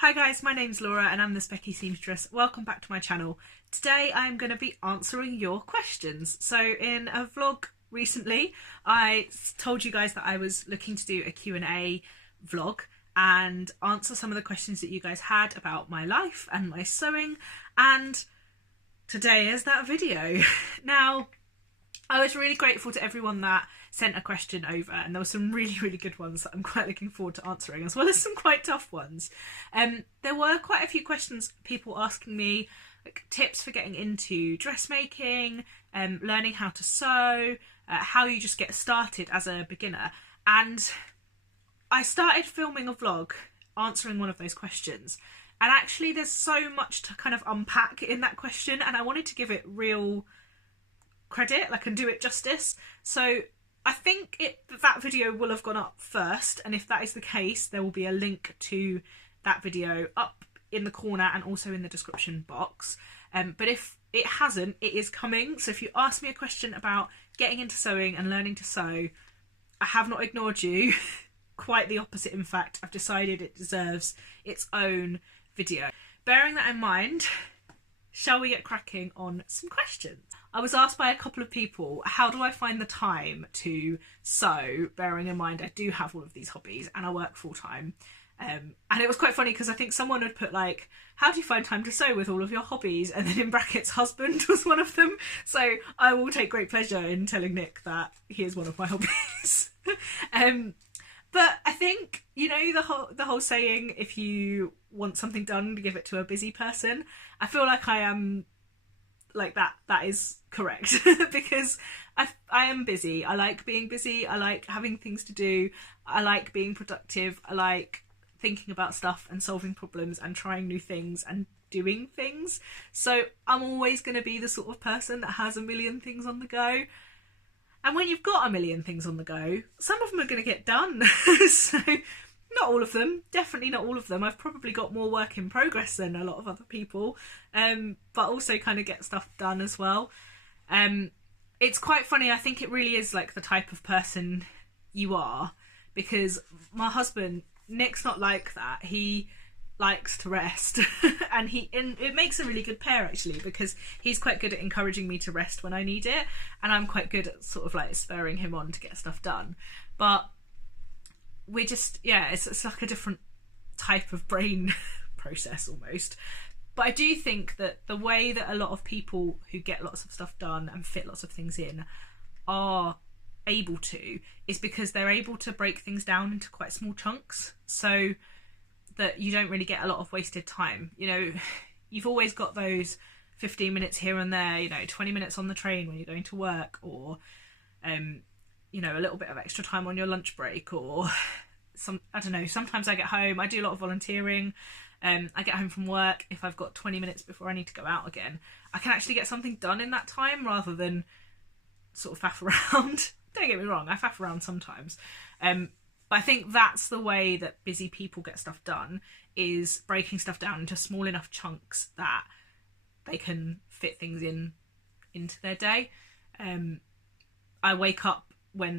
Hi guys, my name's Laura and I'm the Specky Seamstress. Welcome back to my channel. Today I'm going to be answering your questions. So in a vlog recently, I told you guys that I was looking to do a Q&A vlog and answer some of the questions that you guys had about my life and my sewing, and today is that video. Now, I was really grateful to everyone that sent a question over, and there were some really good ones that I'm quite looking forward to answering, as well as some quite tough ones. There were quite a few questions, people asking me like tips for getting into dressmaking, learning how to sew, how you just get started as a beginner, and I started filming a vlog answering one of those questions, and actually there's so much to kind of unpack in that question, and I wanted to give it real credit, like, and do it justice. So I think that video will have gone up first, and if that is the case, there will be a link to that video up in the corner and also in the description box. But if it hasn't, it is coming. So if you ask me a question about getting into sewing and learning to sew, I have not ignored you. Quite the opposite, in fact. I've decided it deserves its own video. Bearing that in mind, shall we get cracking on some questions? I was asked by a couple of people, how do I find the time to sew, bearing in mind I do have all of these hobbies and I work full-time. And it was quite funny because I think someone had put like, how do you find time to sew with all of your hobbies? And then in brackets, husband was one of them. So I will take great pleasure in telling Nick that he is one of my hobbies. But I think, you know, the whole saying, if you want something done, to give it to a busy person. I feel like I am like that. That is correct because I am busy. I like being busy. I like having things to do. I like being productive. I like thinking about stuff and solving problems and trying new things and doing things. So I'm always going to be the sort of person that has a million things on the go. And when you've got a million things on the go, some of them are going to get done. So not all of them, definitely not all of them. I've probably got more work in progress than a lot of other people, but also kind of get stuff done as well. It's quite funny. I think it really is like the type of person you are, because my husband, Nick's not like that. He likes to rest and it makes a really good pair actually, because he's quite good at encouraging me to rest when I need it, and I'm quite good at sort of like spurring him on to get stuff done. But we're just, yeah, it's like a different type of brain process almost. But I do think that the way that a lot of people who get lots of stuff done and fit lots of things in are able to is because they're able to break things down into quite small chunks, so that you don't really get a lot of wasted time. You know, you've always got those 15 minutes here and there, you know, 20 minutes on the train when you're going to work, or you know, a little bit of extra time on your lunch break, or I don't know, sometimes I get home, I do a lot of volunteering, I get home from work, if I've got 20 minutes before I need to go out again, I can actually get something done in that time rather than sort of faff around. Don't get me wrong, I faff around sometimes, but I think that's the way that busy people get stuff done, is breaking stuff down into small enough chunks that they can fit things into their day. I wake up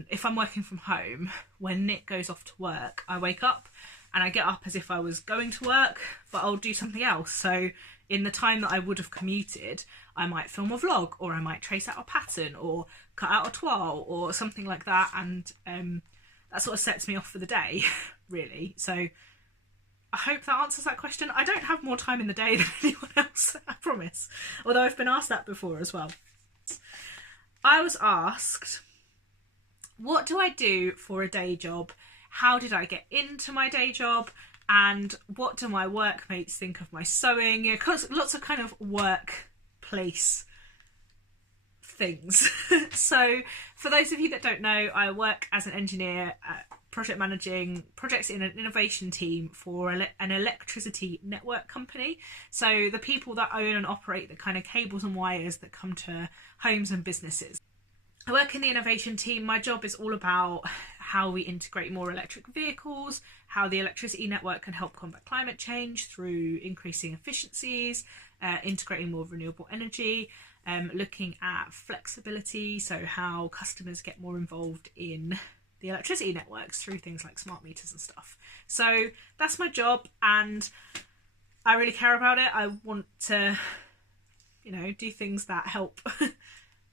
if I'm working from home, when Nick goes off to work, I wake up and I get up as if I was going to work, but I'll do something else. So in the time that I would have commuted, I might film a vlog, or I might trace out a pattern, or cut out a toile, or something like that, and that sort of sets me off for the day, really. So I hope that answers that question. I don't have more time in the day than anyone else, I promise. Although I've been asked that before as well. I was asked, what do I do for a day job? How did I get into my day job? And what do my workmates think of my sewing? You know, 'cause lots of kind of workplace things. So for those of you that don't know, I work as an engineer, project managing projects in an innovation team for an electricity network company. So the people that own and operate the kind of cables and wires that come to homes and businesses. I work in the innovation team. My job is all about how we integrate more electric vehicles, how the electricity network can help combat climate change through increasing efficiencies, integrating more renewable energy, looking at flexibility, so how customers get more involved in the electricity networks through things like smart meters and stuff. So that's my job, and I really care about it. I want to, you know, do things that help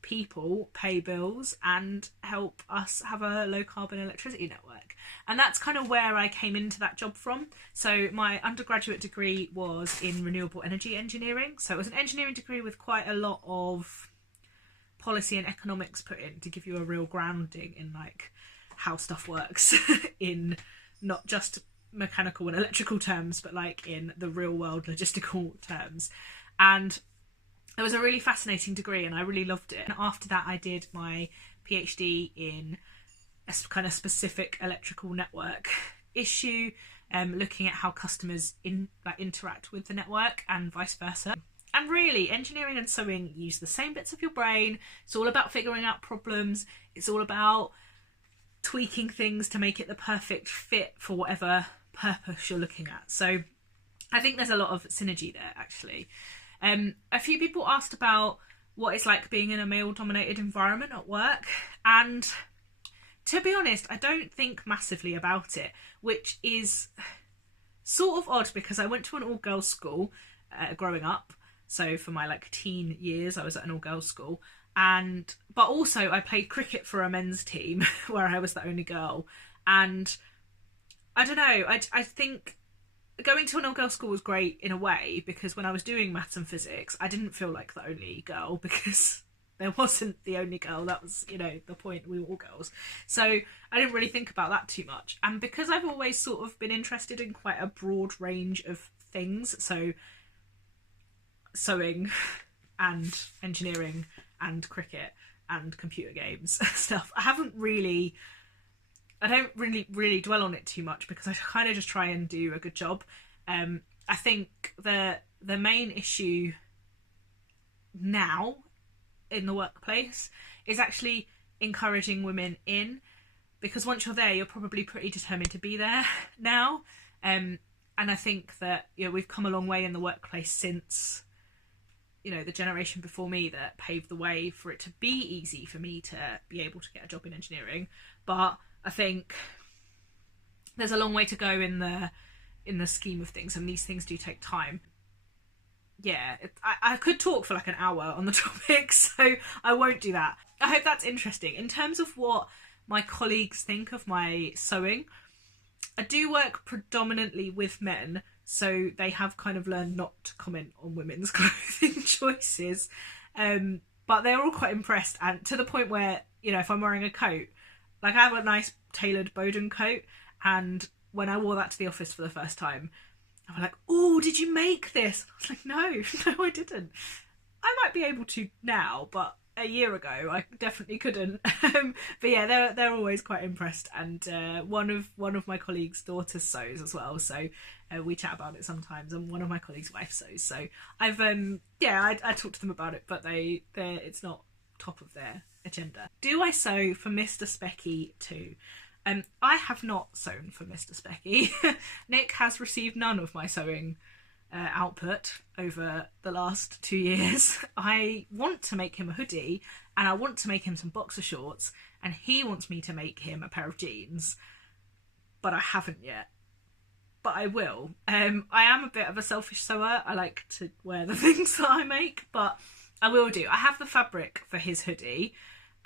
people pay bills and help us have a low carbon electricity network. And that's kind of where I came into that job from. So my undergraduate degree was in renewable energy engineering. So it was an engineering degree with quite a lot of policy and economics put in to give you a real grounding in like how stuff works in not just mechanical and electrical terms, but like in the real world logistical terms. And it was a really fascinating degree and I really loved it. And after that I did my PhD in a kind of specific electrical network issue, looking at how customers interact with the network and vice versa. And really, engineering and sewing use the same bits of your brain. It's all about figuring out problems. It's all about tweaking things to make it the perfect fit for whatever purpose you're looking at. So I think there's a lot of synergy there, actually. A few people asked about what it's like being in a male-dominated environment at work. And to be honest, I don't think massively about it, which is sort of odd because I went to an all-girls school growing up. So for my like teen years, I was at an all-girls school. But also I played cricket for a men's team where I was the only girl. And I don't know, I think going to an all-girls school was great in a way because when I was doing maths and physics, I didn't feel like the only girl because there wasn't the only girl. That was, you know, the point. We were all girls. So I didn't really think about that too much. And because I've always sort of been interested in quite a broad range of things, so sewing and engineering and cricket and computer games stuff, I don't really dwell on it too much because I kind of just try and do a good job. I think the main issue now in the workplace is actually encouraging women in, because once you're there you're probably pretty determined to be there now. And I think that, you know, we've come a long way in the workplace since, you know, the generation before me that paved the way for it to be easy for me to be able to get a job in engineering. But I think there's a long way to go in the scheme of things, and these things do take time. Yeah, I could talk for like an hour on the topic, so I won't do that. I hope that's interesting. In terms of what my colleagues think of my sewing, I do work predominantly with men, so they have kind of learned not to comment on women's clothing choices. But they're all quite impressed, and to the point where, you know, if I'm wearing a coat, like I have a nice tailored Bowden coat, and when I wore that to the office for the first time, I was like, "Oh, did you make this?" I was like, no, I didn't. I might be able to now, but a year ago I definitely couldn't. But yeah, they're always quite impressed, and one of my colleagues' daughters sews as well, so we chat about it sometimes, and one of my colleagues' wife sews. So I've I talk to them about it, but it's not top of their agenda. Do I sew for Mr. Specky too? I have not sewn for Mr. Specky. Nick has received none of my sewing output over the last 2 years. I want to make him a hoodie, and I want to make him some boxer shorts, and he wants me to make him a pair of jeans, but I haven't yet. But I will. I am a bit of a selfish sewer. I like to wear the things that I make, but I will do. I have the fabric for his hoodie.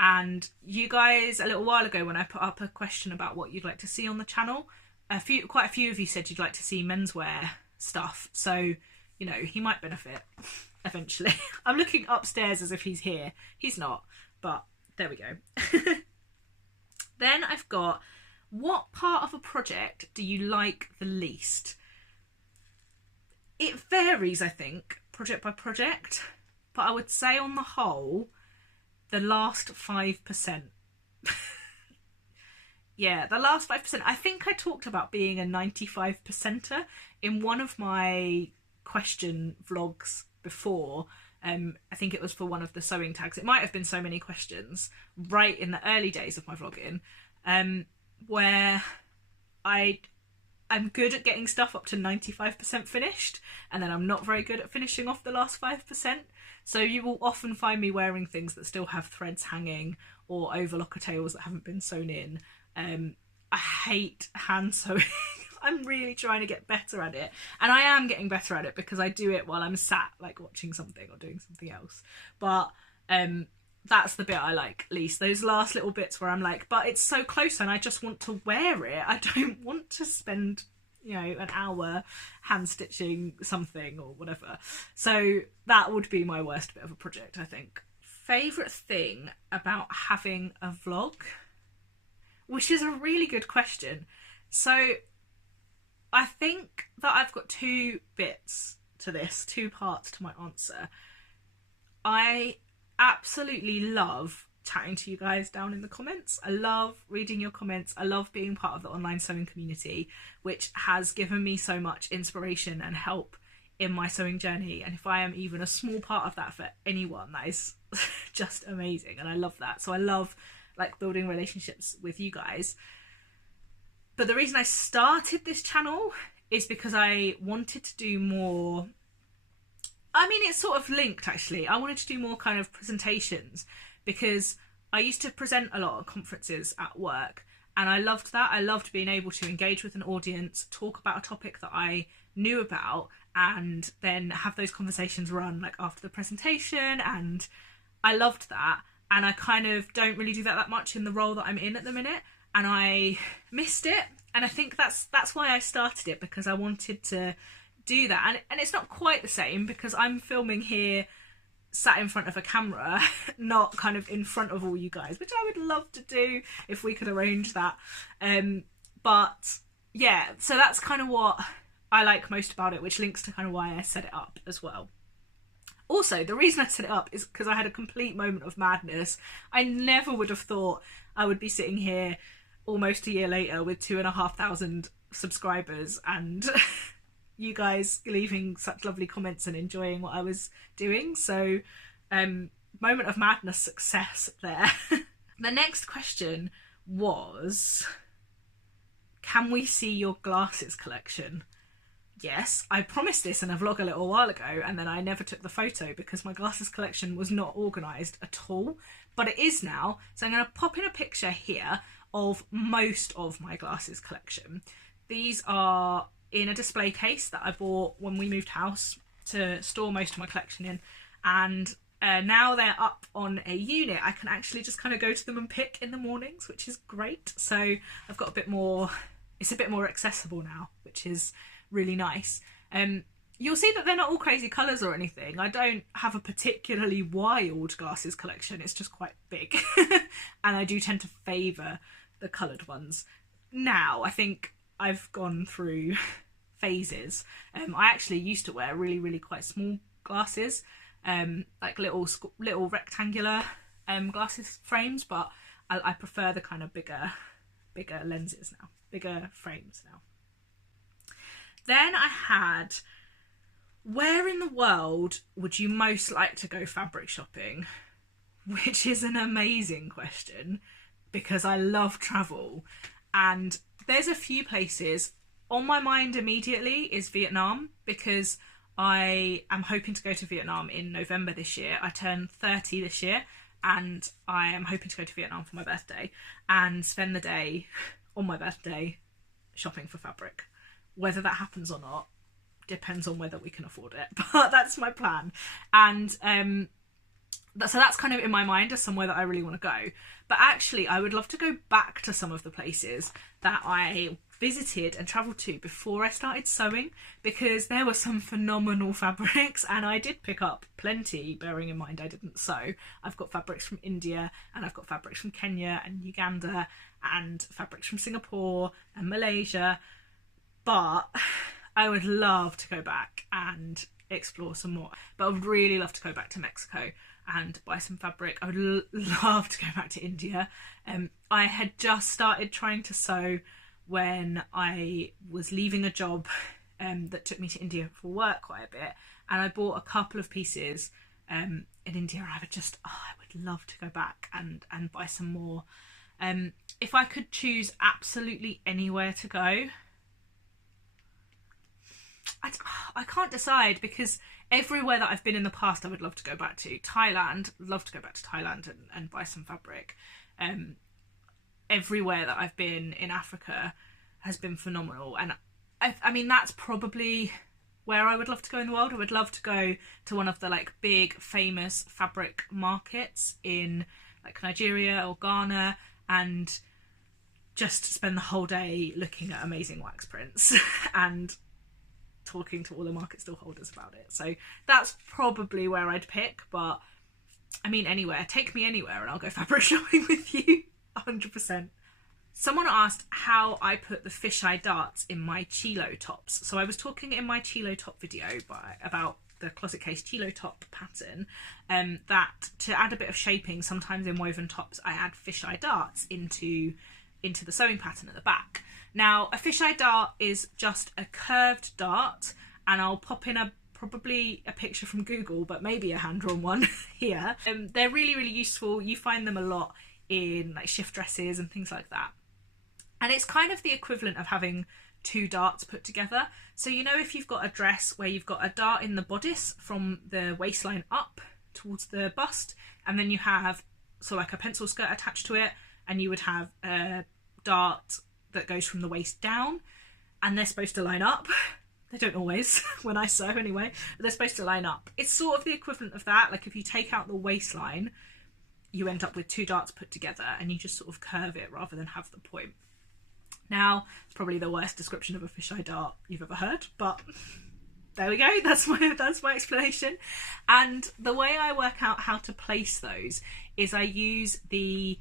And you guys, a little while ago when I put up a question about what you'd like to see on the channel, quite a few of you said you'd like to see menswear stuff. So, you know, he might benefit eventually. I'm looking upstairs as if he's here. He's not, but there we go. Then I've got, what part of a project do you like the least? It varies, I think, project by project, but I would say on the whole, the last 5%. Yeah, the last 5%. I think I talked about being a 95%er in one of my question vlogs before. I think it was for one of the sewing tags. It might have been So Many Questions, right in the early days of my vlogging, where I'm good at getting stuff up to 95% finished, and then I'm not very good at finishing off the last 5%. So you will often find me wearing things that still have threads hanging or overlocker tails that haven't been sewn in. I hate hand sewing. I'm really trying to get better at it, and I am getting better at it because I do it while I'm sat like watching something or doing something else. But that's the bit I like least, those last little bits where I'm like, but it's so close and I just want to wear it. I don't want to spend, you know, an hour hand stitching something or whatever. So that would be my worst bit of a project, I think. Favourite thing about having a vlog, which is a really good question. So I think that I've got two bits to this, two parts to my answer. I absolutely love chatting to you guys down in the comments. I love reading your comments. I love being part of the online sewing community, which has given me so much inspiration and help in my sewing journey. And if I am even a small part of that for anyone, that is just amazing. And I love that. So I love like building relationships with you guys. But the reason I started this channel is because I wanted to do more. I mean, it's sort of linked actually. I wanted to do more kind of presentations because I used to present a lot at conferences at work, and I loved that. I loved being able to engage with an audience, talk about a topic that I knew about, and then have those conversations run like after the presentation, and I loved that. And I kind of don't really do that much in the role that I'm in at the minute, and I missed it. And I think that's why I started it, because I wanted to do that. And it's not quite the same because I'm filming here sat in front of a camera, not kind of in front of all you guys, which I would love to do if we could arrange that. But yeah, so that's kind of what I like most about it, which links to kind of why I set it up as well. Also, the reason I set it up is because I had a complete moment of madness. I never would have thought I would be sitting here almost a year later with 2,500 subscribers and you guys leaving such lovely comments and enjoying what I was doing. So moment of madness success there. The next question was, can we see your glasses collection? Yes, I promised this in a vlog a little while ago, and then I never took the photo because my glasses collection was not organised at all, but it is now. So I'm going to pop in a picture here of most of my glasses collection. These are in a display case that I bought when we moved house to store most of my collection in, and now they're up on a unit. I can actually just kind of go to them and pick in the mornings, which is great. So I've got a bit more, it's a bit more accessible now, which is really nice. You'll see that they're not all crazy colours or anything. I don't have a particularly wild glasses collection, it's just quite big. And I do tend to favour the coloured ones. Now, I think I've gone through phases. I actually used to wear really quite small glasses, like little rectangular glasses frames, but I prefer the kind of bigger lenses now, bigger frames now. Then I had, where in the world would you most like to go fabric shopping? Which is an amazing question because I love travel, and there's a few places. On my mind immediately is Vietnam, because I am hoping to go to Vietnam in November this year. I turn 30 this year, and I am hoping to go to Vietnam for my birthday and spend the day on my birthday shopping for fabric. Whether that happens or not depends on whether we can afford it, but that's my plan. And so that's kind of in my mind as somewhere that I really want to go. But actually I would love to go back to some of the places that I visited and travelled to before I started sewing, because there were some phenomenal fabrics, and I did pick up plenty, bearing in mind I didn't sew. I've got fabrics from India, and I've got fabrics from Kenya and Uganda, and fabrics from Singapore and Malaysia. But I would love to go back and explore some more. But I would really love to go back to Mexico and buy some fabric. I would love to go back to India. I had just started trying to sew when I was leaving a job that took me to India for work quite a bit, and I bought a couple of pieces in India. I would love to go back and buy some more. If I could choose absolutely anywhere to go, I can't decide, because everywhere that I've been in the past I would love to go back to. Thailand, love to go back to Thailand and buy some fabric. Everywhere that I've been in Africa has been phenomenal, and I mean, that's probably where I would love to go in the world. I would love to go to one of the like big famous fabric markets in like Nigeria or Ghana and just spend the whole day looking at amazing wax prints and talking to all the market stall holders about it. So that's probably where I'd pick, but I mean, anywhere. Take me anywhere and I'll go fabric shopping with you, 100%. Someone asked how I put the fisheye darts in my chilo tops. So I was talking in my chilo top video about the closet case chilo top pattern, that to add a bit of shaping, sometimes in woven tops, I add fisheye darts into the sewing pattern at the back. Now, a fisheye dart is just a curved dart, and I'll pop in probably a picture from Google, but maybe a hand-drawn one here. They're really, really useful. You find them a lot in like shift dresses and things like that. And it's kind of the equivalent of having two darts put together. So you know, if you've got a dress where you've got a dart in the bodice from the waistline up towards the bust, and then you have like a pencil skirt attached to it, and you would have a dart that goes from the waist down, and they're supposed to line up. They don't always, when I sew anyway, but they're supposed to line up. It's sort of the equivalent of that. Like if you take out the waistline, you end up with two darts put together and you just sort of curve it rather than have the point. Now, it's probably the worst description of a fisheye dart you've ever heard, but there we go. That's my explanation. And the way I work out how to place those is I use the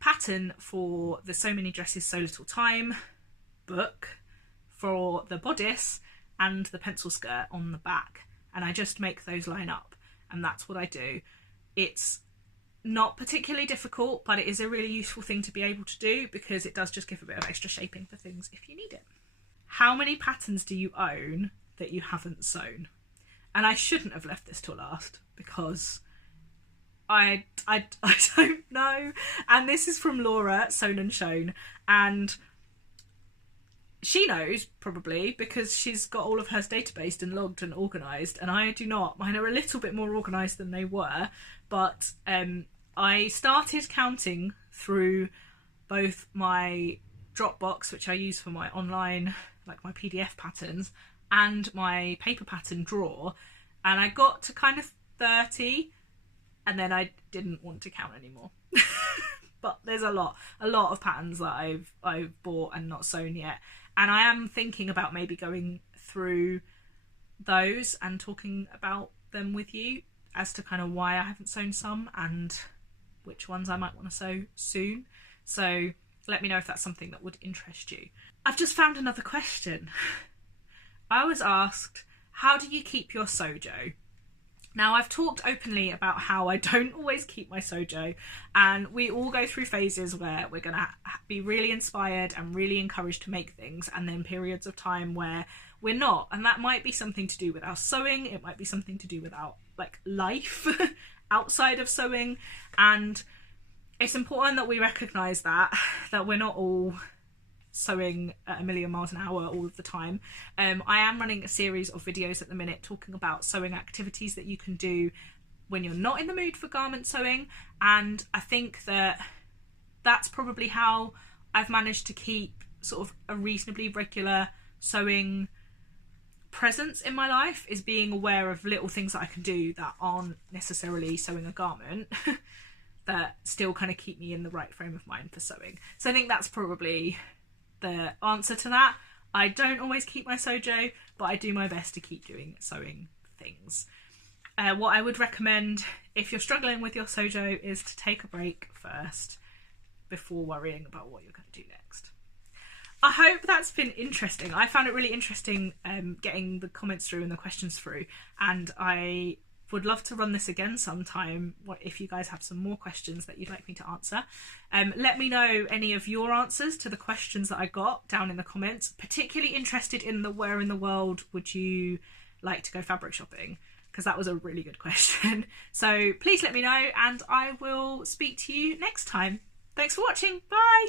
pattern for the So Many Dresses, So Little Time book for the bodice and the pencil skirt on the back, and I just make those line up, and that's what I do. It's not particularly difficult, but it is a really useful thing to be able to do because it does just give a bit of extra shaping for things if you need it. How many patterns do you own that you haven't sewn? And I shouldn't have left this till last because I don't know. And this is from Laura, Sewn and Shown, and she knows probably because she's got all of hers databased and logged and organised, and I do not. Mine are a little bit more organised than they were, but I started counting through both my Dropbox, which I use for my online, like my PDF patterns, and my paper pattern drawer, and I got to kind of 30, and then I didn't want to count anymore. But there's a lot of patterns that I've bought and not sewn yet, and I am thinking about maybe going through those and talking about them with you as to kind of why I haven't sewn some and which ones I might want to sew soon. So let me know if that's something that would interest you. I've just found another question. I was asked, how do you keep your SOJO? Now, I've talked openly about how I don't always keep my SOJO, and we all go through phases where we're going to be really inspired and really encouraged to make things, and then periods of time where we're not, and that might be something to do with our sewing, it might be something to do with our like life outside of sewing, and it's important that we recognise that we're not all sewing at a million miles an hour all of the time. I am running a series of videos at the minute talking about sewing activities that you can do when you're not in the mood for garment sewing, and I think that that's probably how I've managed to keep sort of a reasonably regular sewing presence in my life, is being aware of little things that I can do that aren't necessarily sewing a garment that still kind of keep me in the right frame of mind for sewing. So I think that's probably the answer to that. I don't always keep my SOJO, but I do my best to keep doing sewing things. What I would recommend if you're struggling with your SOJO is to take a break first before worrying about what you're going to do next. I hope that's been interesting. I found it really interesting getting the comments through and the questions through, and I would love to run this again sometime if you guys have some more questions that you'd like me to answer. Let me know any of your answers to the questions that I got down in the comments. Particularly interested in the where in the world would you like to go fabric shopping, because that was a really good question. So please let me know, and I will speak to you next time. Thanks for watching. Bye.